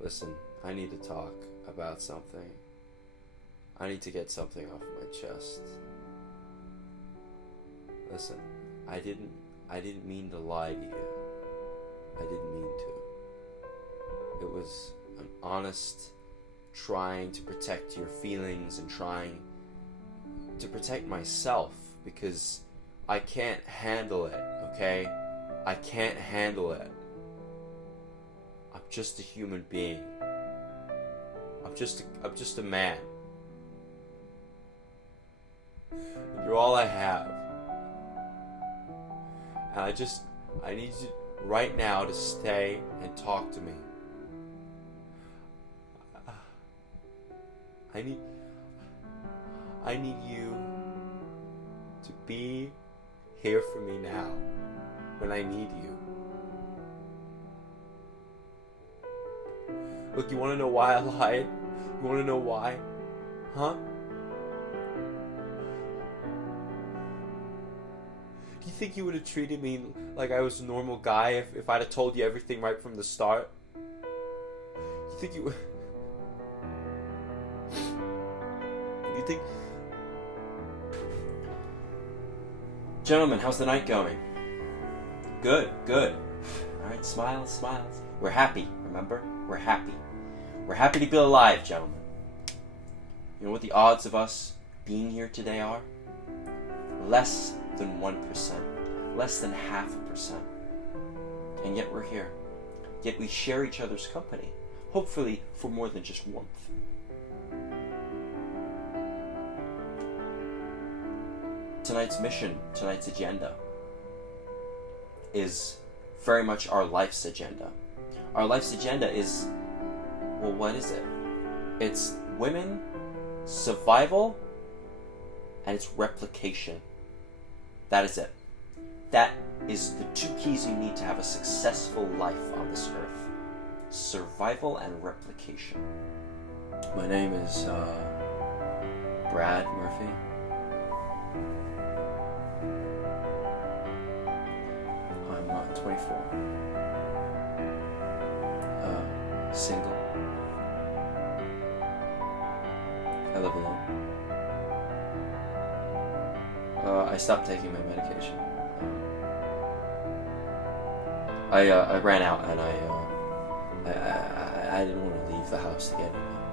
Listen, I need to talk about something. I need to get something off my chest. Listen, I didn't mean to lie to you. I didn't mean to. It was an honest trying to protect your feelings and trying to protect myself because I can't handle it, okay? I can't handle it. I'm just a human being. I'm just a man. You're all I have. And I need you right now to stay and talk to me. I need you to be here for me now when I need you. Look, you want to know why I lied? You want to know why? Huh? Do you think you would have treated me like I was a normal guy if I'd have told you everything right from the start? You think you... You think... Gentlemen, how's the night going? Good, good. Alright, smiles, smiles. We're happy, remember? We're happy. We're happy to be alive, gentlemen. You know what the odds of us being here today are? Less than 1%. Less than 0.5%. And yet we're here. Yet we share each other's company. Hopefully for more than just warmth. Tonight's mission, tonight's agenda is very much our life's agenda. Our life's agenda is, well, what is it? It's women, survival, and it's replication. That is it. That is the two keys you need to have a successful life on this earth. Survival and replication. My name is Brad Murphy. I'm 24. Single. I live alone. I stopped taking my medication. I ran out and I didn't want to leave the house to get anything.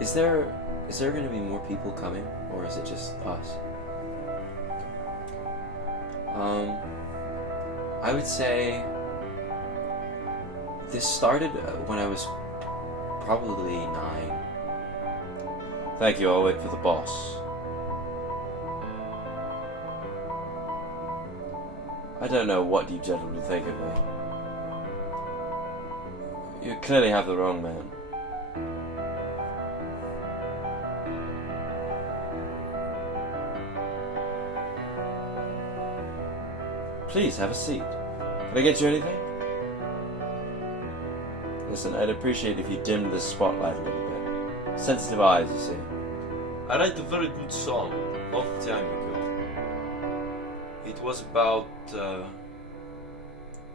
So. Is there going to be more people coming, or is it just us? I would say this started when I was probably 9. Thank you, I'll wait for the boss. I don't know what you gentlemen think of me. You clearly have the wrong man. Please, have a seat. Can I get you anything? Listen, I'd appreciate if you dimmed the spotlight a little bit. Sensitive eyes, you see. I wrote a very good song a long time ago. It was about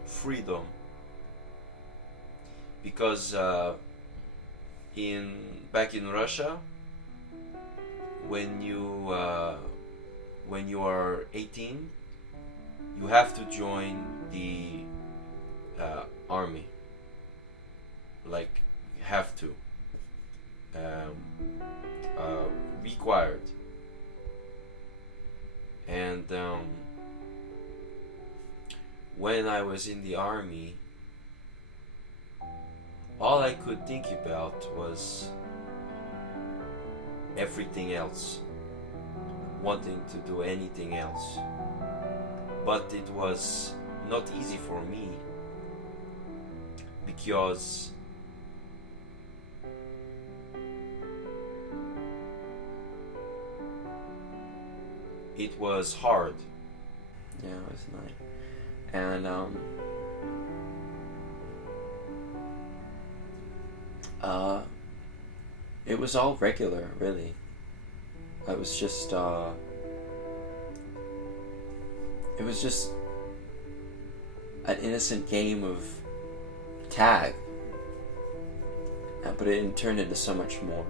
freedom. Because back in Russia, when you are 18, you have to join the army. Like, you have to. Required. And when I was in the army, all I could think about was everything else. Wanting to do anything else. But it was not easy for me because it was hard. Yeah, it was nice. And it was all regular, really. I was just It was just an innocent game of tag, but it turned into so much more.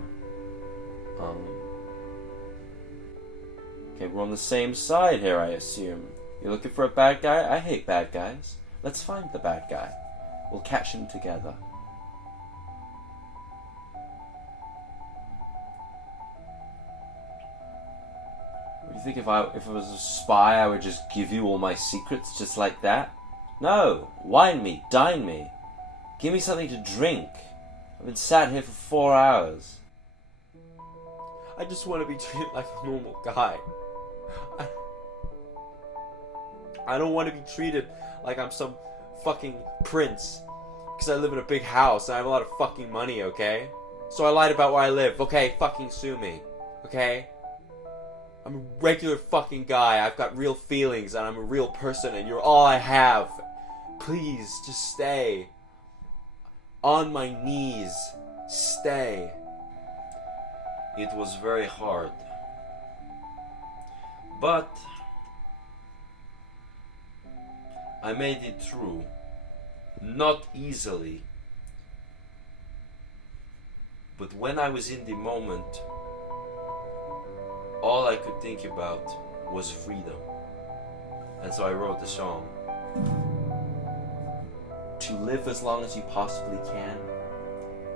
Okay, we're on the same side here, I assume. You're looking for a bad guy? I hate bad guys. Let's find the bad guy. We'll catch him together. What do you think if I was a spy, I would just give you all my secrets just like that? No! Wine me, dine me. Give me something to drink. I've been sat here for 4 hours. I just want to be treated like a normal guy. I don't want to be treated like I'm some fucking prince because I live in a big house and I have a lot of fucking money, okay? So I lied about where I live. Okay, fucking sue me. Okay? I'm a regular fucking guy. I've got real feelings and I'm a real person and you're all I have. Please, just stay. On my knees. Stay. It was very hard. But I made it through. Not easily. But when I was in the moment, all I could think about was freedom. And so I wrote the song. To live as long as you possibly can,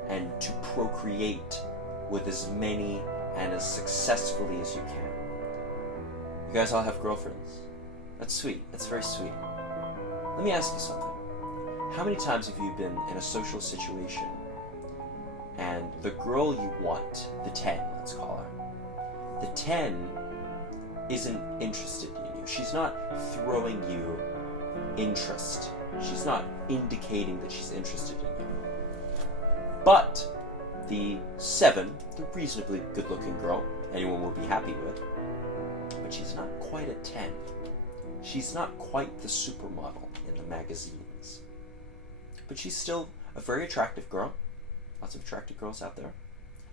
and to procreate with as many and as successfully as you can. You guys all have girlfriends. That's sweet. That's very sweet. Let me ask you something. How many times have you been in a social situation and the girl you want, the 10, let's call her, the 10 isn't interested in you. She's not throwing you interest. She's not indicating that she's interested in you. But the 7, the reasonably good-looking girl, anyone will be happy with, but she's not quite a 10. She's not quite the supermodel in the magazines. But she's still a very attractive girl. Lots of attractive girls out there.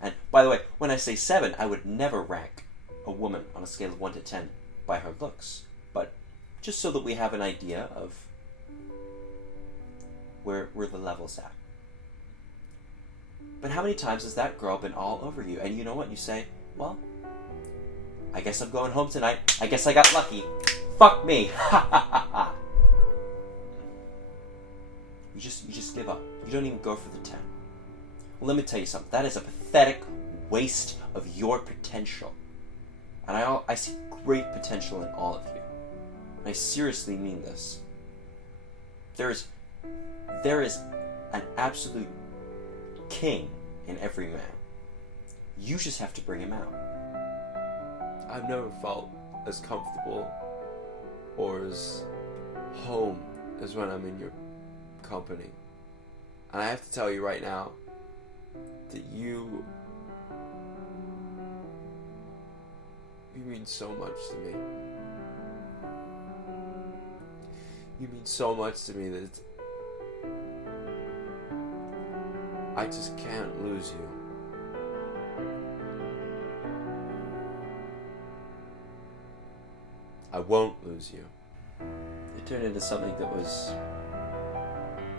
And by the way, when I say 7, I would never rank a woman on a scale of 1 to 10 by her looks. But just so that we have an idea of where the level's at. But how many times has that girl been all over you? And you know what? You say, well, I guess I'm going home tonight. I guess I got lucky. Fuck me. Ha ha ha ha. You just give up. You don't even go for the 10. Well, let me tell you something. That is a pathetic waste of your potential. And I see great potential in all of you. And I seriously mean this. There is an absolute king in every man. You just have to bring him out. I've never felt as comfortable or as home as when I'm in your company. And I have to tell you right now that you mean so much to me. You mean so much to me that I just can't lose you. I won't lose you. It turned into something that was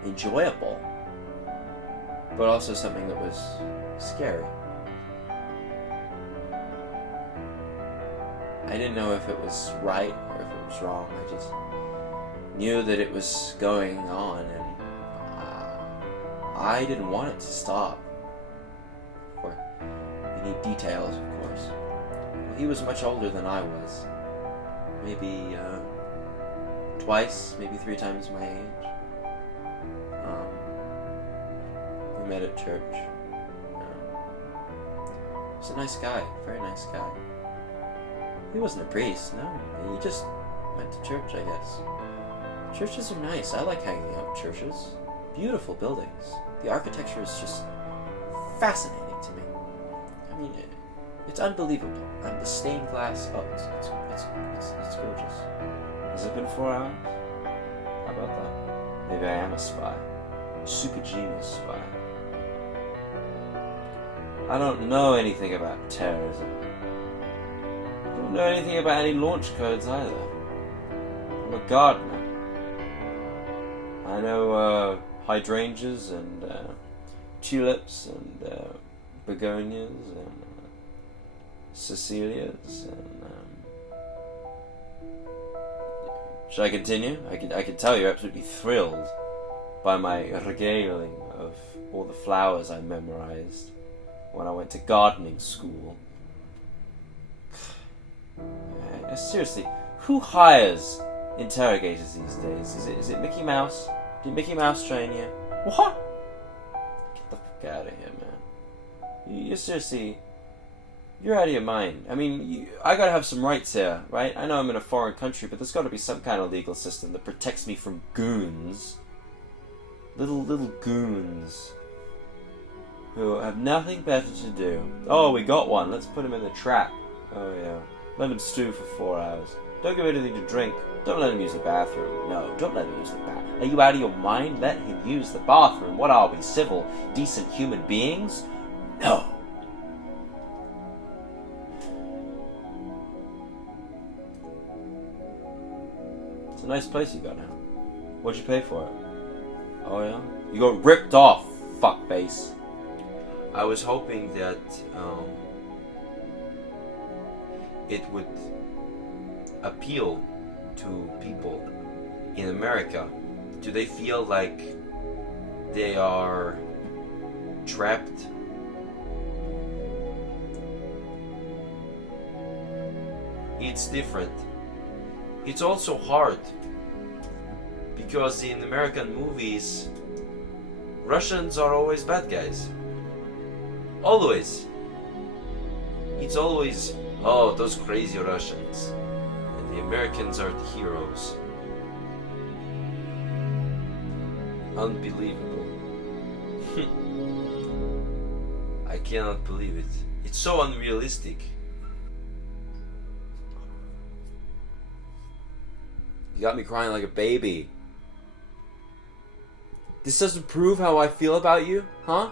enjoyable, but also something that was scary. I didn't know if it was right or if it was wrong. I just knew that it was going on, and I didn't want it to stop. Of course, you need details, of course. Well, he was much older than I was. Maybe twice, maybe 3 times my age. We met at church. He was a nice guy, very nice guy. He wasn't a priest, no. He just went to church, I guess. Churches are nice. I like hanging out in churches. Beautiful buildings. The architecture is just fascinating to me. I mean, it's unbelievable. And the stained glass, oh, it's gorgeous. Has it been 4 hours? How about that? Maybe I am a spy. A super genius spy. I don't know anything about terrorism. I don't know anything about any launch codes either. I'm a gardener. I know hydrangeas and tulips and begonias and Cecilias and should I continue? I can tell you're absolutely thrilled by my regaling of all the flowers I memorized when I went to gardening school. Seriously, who hires interrogators these days? Is it Mickey Mouse? Did Mickey Mouse train you? What? Get the fuck out of here, man. You're seriously... You're out of your mind. I mean, I gotta have some rights here, right? I know I'm in a foreign country, but there's gotta be some kind of legal system that protects me from goons. Little goons. Who have nothing better to do. Oh, we got one. Let's put him in the trap. Oh, yeah. Let him stew for 4 hours. Don't give him anything to drink. Don't let him use the bathroom. No, don't let him use the bathroom. Are you out of your mind? Let him use the bathroom. What are we, civil, decent human beings? No. It's a nice place you got now. What'd you pay for it? Oh yeah? You got ripped off, fuckface. I was hoping that it would appeal to people in America. Do they feel like they are trapped? It's different. It's also hard because in American movies Russians are always bad guys. Always. It's always, oh, those crazy Russians. And the Americans are the heroes. Unbelievable. I cannot believe it. It's so unrealistic. You got me crying like a baby. This doesn't prove how I feel about you, huh?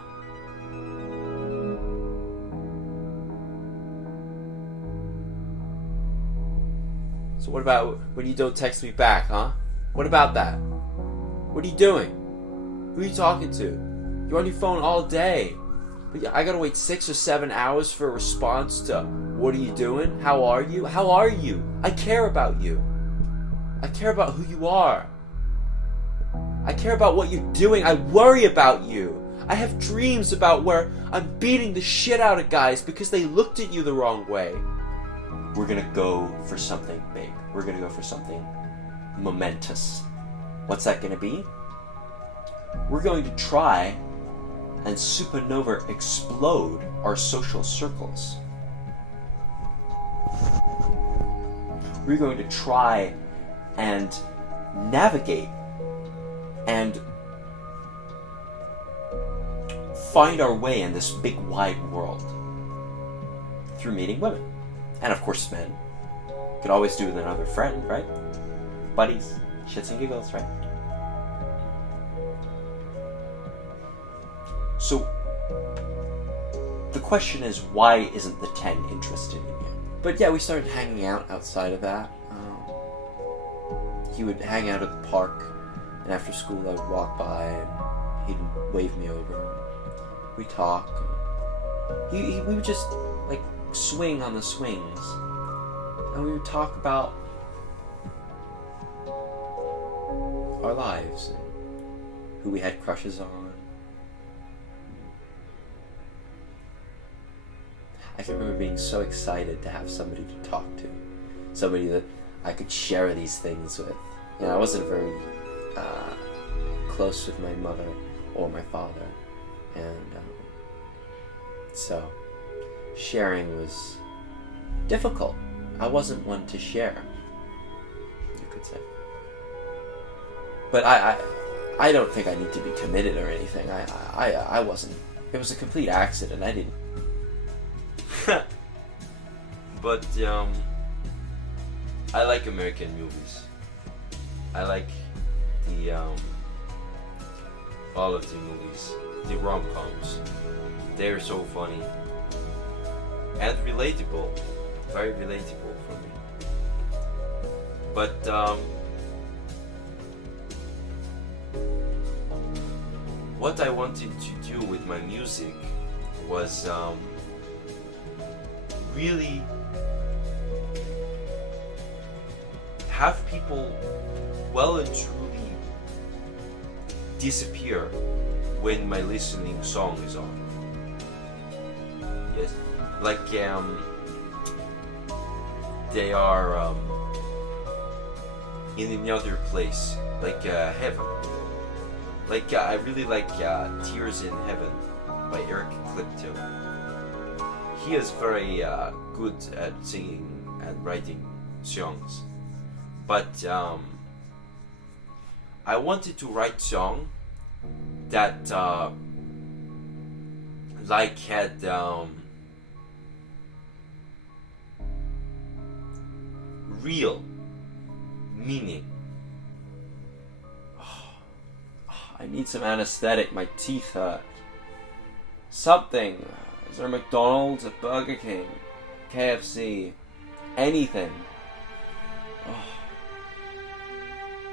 So what about when you don't text me back, huh? What about that? What are you doing? Who are you talking to? You're on your phone all day. But I gotta wait 6 or 7 hours for a response to, what are you doing? How are you? How are you? I care about you. I care about who you are. I care about what you're doing. I worry about you. I have dreams about where I'm beating the shit out of guys because they looked at you the wrong way. We're gonna go for something big. We're gonna go for something momentous. What's that gonna be? We're going to try and supernova explode our social circles. We're going to try and navigate and find our way in this big wide world through meeting women. And of course men. Could always do with another friend, right? Buddies, shits and giggles, right? So, the question is, why isn't the 10 interested in you? But yeah, we started hanging out outside of that. He would hang out at the park, and after school I would walk by, and he'd wave me over. We'd talk. We would just, like, swing on the swings. And we would talk about our lives, and who we had crushes on. I can remember being so excited to have somebody to talk to. Somebody that I could share these things with. You know, I wasn't very close with my mother or my father. And so sharing was difficult. I wasn't one to share, you could say. But I don't think I need to be committed or anything. I wasn't. It was a complete accident. I didn't. But I like American movies. I like the all of the movies, the rom-coms. They're so funny and relatable, very relatable for me. But what I wanted to do with my music was really have people well and truly disappear when my listening song is on. Yes, like they are in another place, like heaven. Like I really like Tears in Heaven by Eric Clapton. He is very good at singing and writing songs. But I wanted to write song that like had real meaning. I need some anesthetic. My teeth hurt. Something. Is there a McDonald's, a Burger King, KFC, anything? Oh.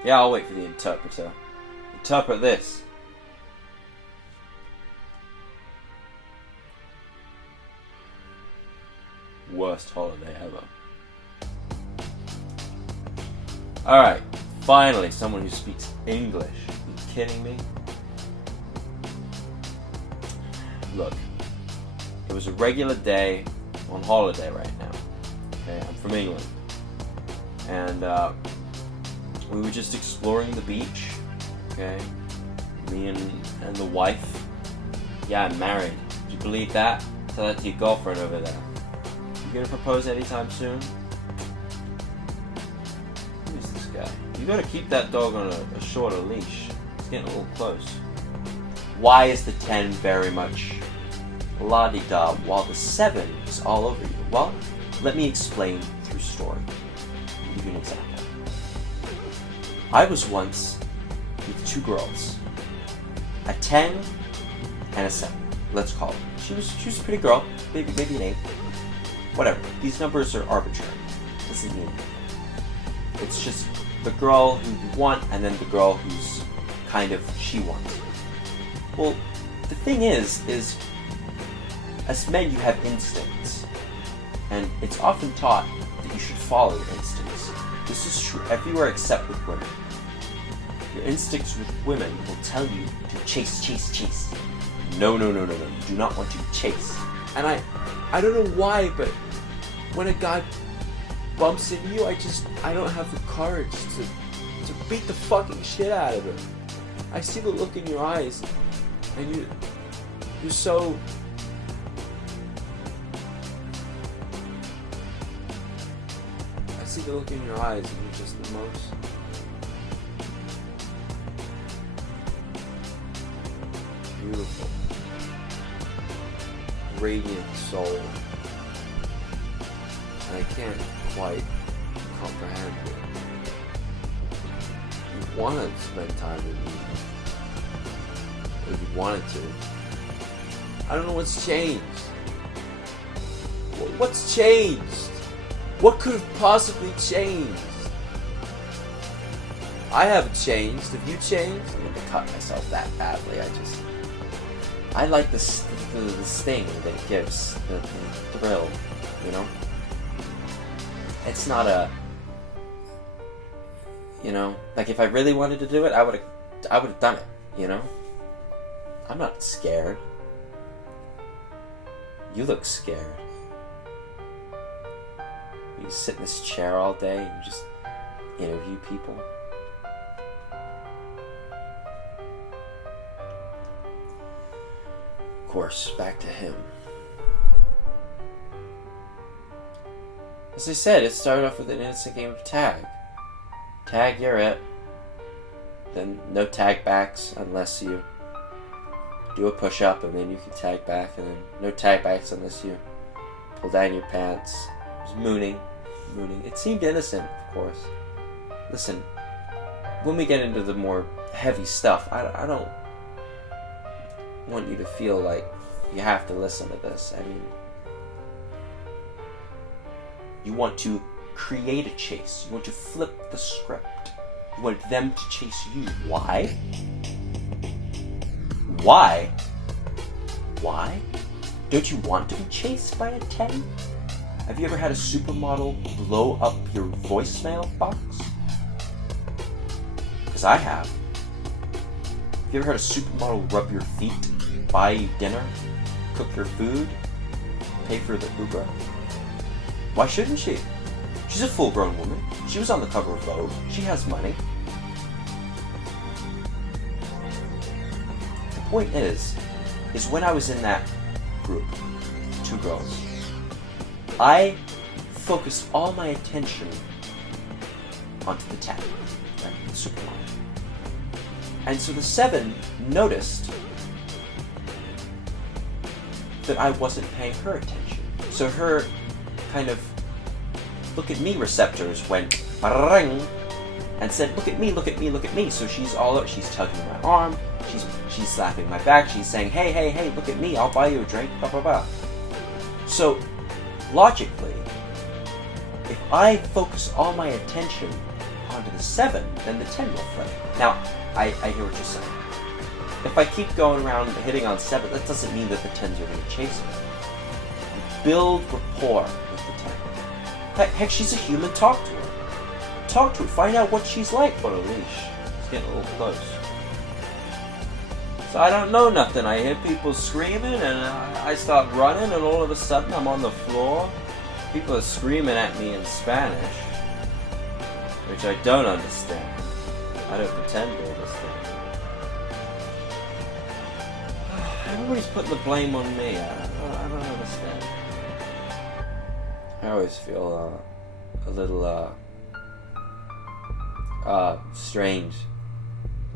Yeah, I'll wait for the interpreter. Interpret this. Worst holiday ever. Alright, finally someone who speaks English. Are you kidding me? Look, it was a regular day on holiday right now. Okay, I'm from England. And we were just exploring the beach. Okay, me and the wife. Yeah, I'm married. Did you believe that? Tell that to your girlfriend over there. You gonna propose anytime soon? Who's this guy? You gotta keep that dog on a shorter leash. It's getting a little close. Why is the 10 very much la-di-da while the 7 is all over you? Well, let me explain through story. I'll give you an example. I was once with 2 girls, a 10 and a 7. Let's call it. She was a pretty girl, maybe an 8. Whatever. These numbers are arbitrary. Doesn't mean anything. It's just the girl who you want, and then the girl who's kind of she wants. Well, the thing is as men you have instincts, and it's often taught that you should follow your instincts. This is true everywhere except with women. Your instincts with women will tell you to chase. No. You do not want to chase. And I don't know why, but when a guy bumps into you, I don't have the courage to beat the fucking shit out of him. I see the look in your eyes, and you're so... I see the look in your eyes, and you're just the most... beautiful, radiant soul. And I can't quite comprehend it. You want to spend time with me. Or you wanted to. I don't know what's changed. What's changed? What could have possibly changed? I haven't changed. Have you changed? I'm gonna cut myself that badly. I like the sting that it gives, the thrill, you know? It's not a, you know, like if I really wanted to do it, I would have done it, you know? I'm not scared. You look scared. You sit in this chair all day and just interview people. Of course, back to him. As I said, it started off with an innocent game of tag. Tag, you're it. Then no tag backs unless you do a push-up, and then you can tag back, and then no tag backs unless you pull down your pants. It was mooning. It seemed innocent, of course. Listen, when we get into the more heavy stuff, I don't want you to feel like you have to listen to this. I mean, you want to create a chase. You want to flip the script. You want them to chase you. Why? Why? Why? Don't you want to be chased by a 10? Have you ever had a supermodel blow up your voicemail box? Because I have. Have you ever had a supermodel rub your feet, buy you dinner, cook your food, pay for the Uber? Why shouldn't she? She's a full-grown woman. She was on the cover of Vogue. She has money. The point is when I was in that group, 2 girls, I focused all my attention onto the 10, right, the supermodel. And so the 7 noticed that I wasn't paying her attention. So her kind of look at me receptors went ring and said, look at me, look at me, look at me. So she's tugging my arm, she's slapping my back, she's saying, hey, hey, hey, look at me, I'll buy you a drink, blah, blah, blah. So logically, if I focus all my attention onto the 7, then the 10 will flip. Now, I hear what you're saying. If I keep going around hitting on 7, that doesn't mean that the 10s are going to chase me. Build rapport with the 10. Heck, she's a human, talk to her. Talk to her, find out what she's like. What a leash. It's getting a little close. So I don't know nothing. I hear people screaming and I start running and all of a sudden I'm on the floor. People are screaming at me in Spanish, which I don't understand. I don't pretend to understand. Everybody's putting the blame on me. I don't understand. I always feel a little strange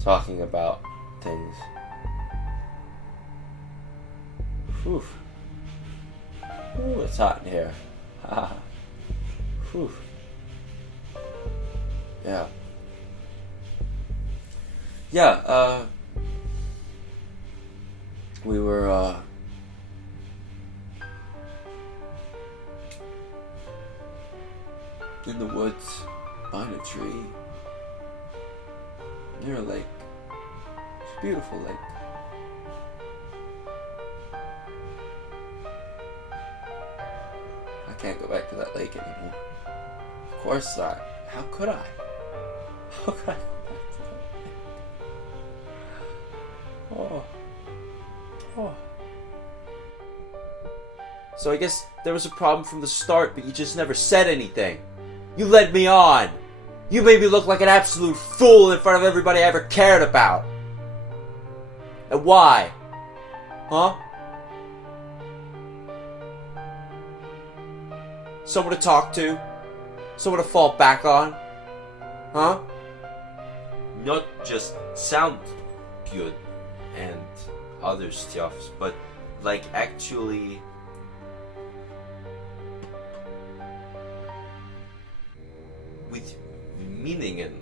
talking about things. Whew. Ooh, it's hot in here. Whew. Yeah. Yeah, we were, in the woods, behind a tree, near a lake. It's a beautiful lake. I can't go back to that lake anymore. Of course not. How could I? How could I go back to that lake? Oh. Oh. So I guess there was a problem from the start, but you just never said anything. You led me on. You made me look like an absolute fool in front of everybody I ever cared about. And why? Huh? Someone to talk to? Someone to fall back on? Huh? Not just sound good and other stuff, but like actually with meaning and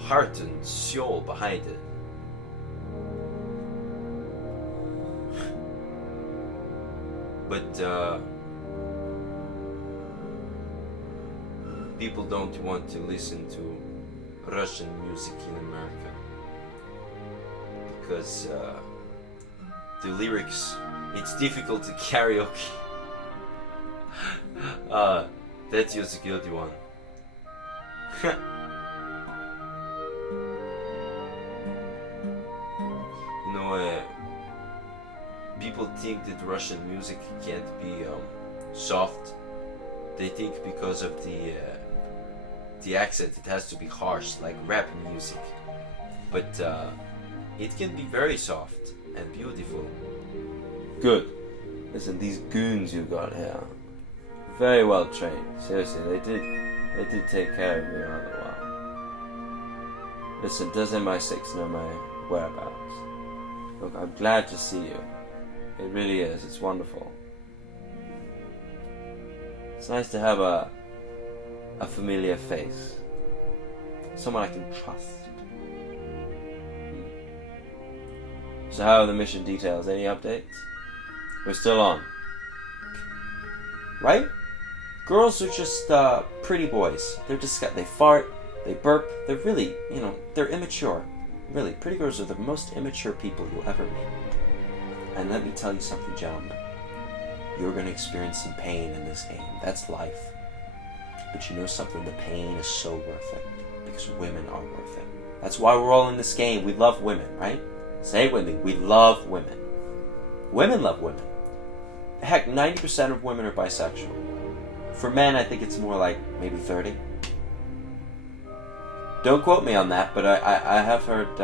heart and soul behind it. But people don't want to listen to Russian music in America because the lyrics, it's difficult to karaoke. That's just a guilty one. You know, people think that Russian music can't be soft. They think because of the accent it has to be harsh, like rap music. But it can be very soft and beautiful. Good. Listen, these goons you got here, very well trained. Seriously, they did take care of me rather well. Listen, does MI6 know my whereabouts? Look, I'm glad to see you. It really is. It's wonderful. It's nice to have a familiar face. Someone I can trust. So how are the mission details? Any updates? We're still on. Right? Girls are just pretty boys. They're they fart, they burp, they're really, they're immature. Really, pretty girls are the most immature people you'll ever meet. And let me tell you something, gentlemen. You're going to experience some pain in this game. That's life. But you know something? The pain is so worth it. Because women are worth it. That's why we're all in this game. We love women, right? Say it with me. We love women. Women love women. Heck, 90% of women are bisexual. For men, I think it's more like maybe 30. Don't quote me on that, but I have heard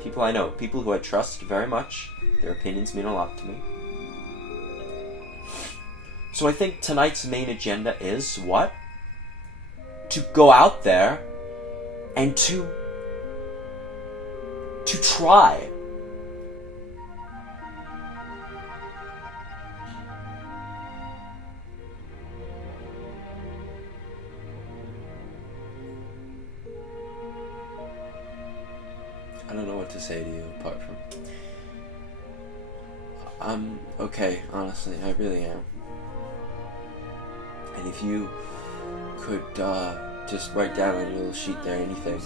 people I know, people who I trust very much, their opinions mean a lot to me. So I think tonight's main agenda is what? To go out there and to try. I don't know what to say to you apart from I'm okay, honestly, I really am. And if you could just write down on your little sheet there anything,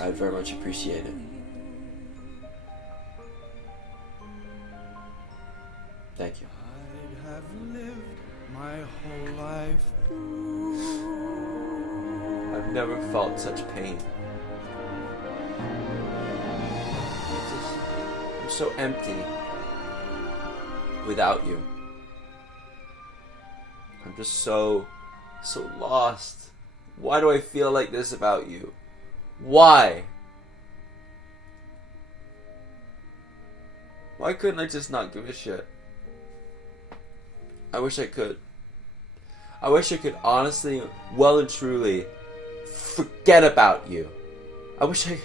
I'd very much appreciate it. Thank you. I have lived my whole life. I've never felt such pain. I'm so empty without you. I'm just so lost. Why do I feel like this about you? Why? Why couldn't I just not give a shit? I wish I could. I wish I could honestly, well and truly forget about you. I wish I...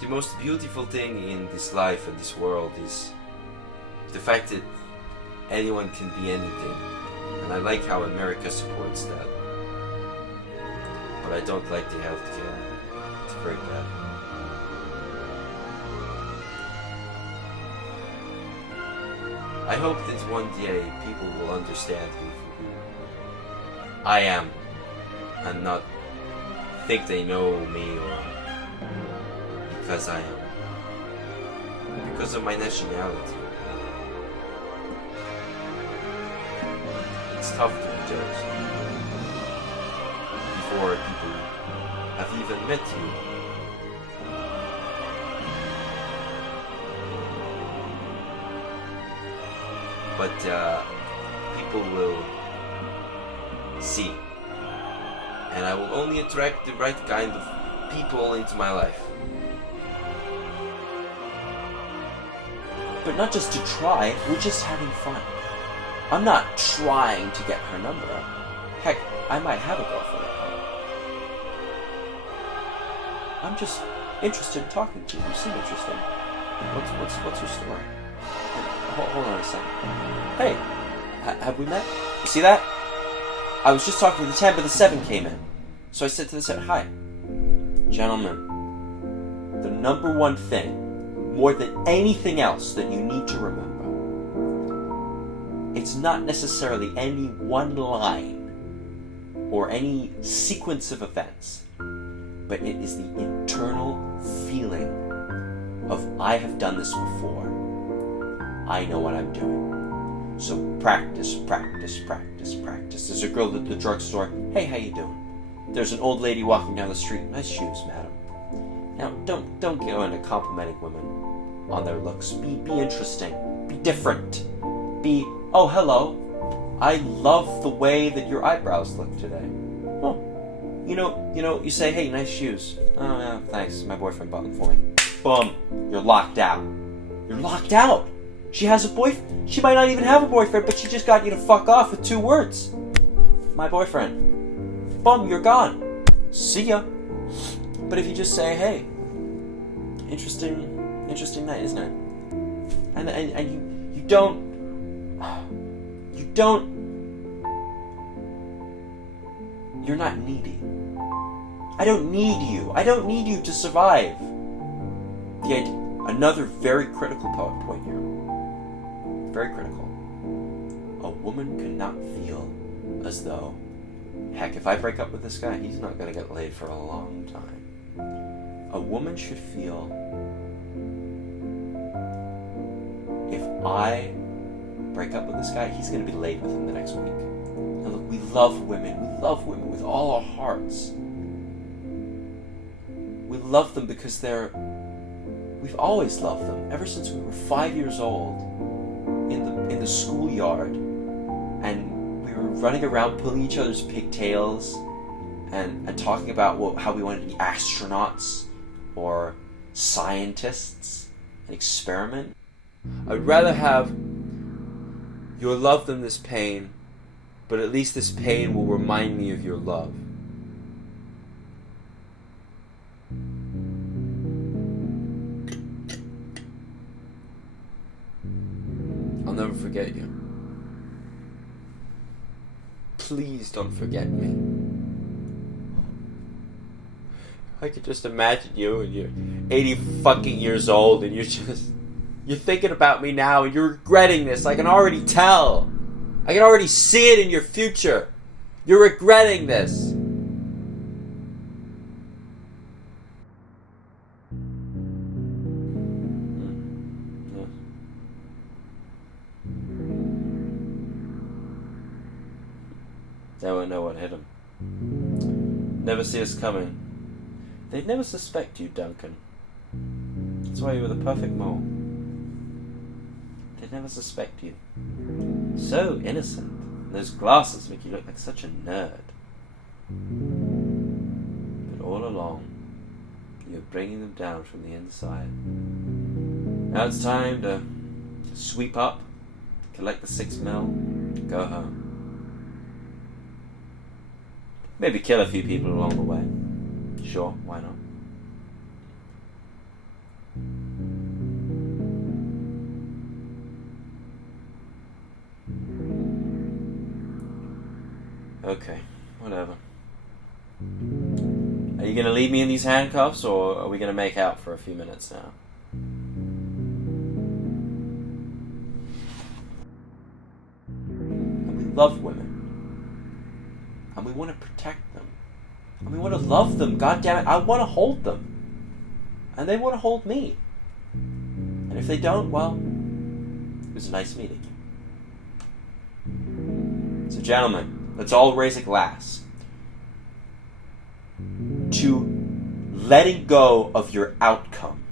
The most beautiful thing in this life and this world is the fact that anyone can be anything. And I like how America supports that. But I don't like the healthcare. It's very bad. I hope that one day people will understand me for who I am and not think they know me or because I am. Because of my nationality. It's tough to be judged before people have even met you. But people will see. And I will only attract the right kind of people into my life. But not just to try, we're just having fun. I'm not trying to get her number. Heck, I might have a girlfriend at home. I'm just interested in talking to you. You seem interesting. What's your story? Hold on a second. Hey, have we met? You see that? I was just talking to the 10, but the 7 came in. So I said to the 7, hi. Gentlemen, the number one thing, more than anything else that you need to remember, it's not necessarily any one line or any sequence of events, but it is the internal feeling of, I have done this before. I know what I'm doing. So practice, practice, practice, practice. There's a girl at the drugstore. Hey, how you doing? There's an old lady walking down the street. Nice shoes, madam. Now, don't go into complimenting women on their looks. Be interesting. Be different. Be, oh, hello. I love the way that your eyebrows look today. Oh, you know, you say, hey, nice shoes. Oh, yeah, thanks. My boyfriend bought them for me. Boom. You're locked out. You're locked out. She has a boyfriend. She might not even have a boyfriend, but she just got you to fuck off with 2 words. My boyfriend. Boom, you're gone. See ya. But if you just say, hey, interesting night, isn't it? And you don't, you're not needy. I don't need you. I don't need you to survive. Another very critical point here. Very critical. A woman cannot feel as though Heck, if I break up with this guy, he's not going to get laid for a long time. A woman should feel, if I break up with this guy, he's going to be laid with him the next week. And look, we love women. We love women with all our hearts. We love them because we've always loved them. Ever since we were 5 years old, in the schoolyard, and we were running around pulling each other's pigtails and talking about how we wanted to be astronauts or scientists and experiment. I'd rather have your love than this pain, but at least this pain will remind me of your love. I'll never forget you. Please don't forget me. I could just imagine you and you're 80 fucking years old and you're thinking about me now and you're regretting this. I can already tell. I can already see it in your future. You're regretting this. They won't know what hit them. Never see us coming. They'd never suspect you, Duncan. That's why you were the perfect mole. They'd never suspect you. So innocent. And those glasses make you look like such a nerd. But all along, you're bringing them down from the inside. Now it's time to sweep up, collect the 6 mil, go home. Maybe kill a few people along the way. Sure, why not? Okay, whatever. Are you going to leave me in these handcuffs, or are we going to make out for a few minutes now? And we love women. And we want to protect them. And we want to love them. God damn it, I want to hold them. And they want to hold me. And if they don't, well, it was a nice meeting. So gentlemen, let's all raise a glass to letting go of your outcome.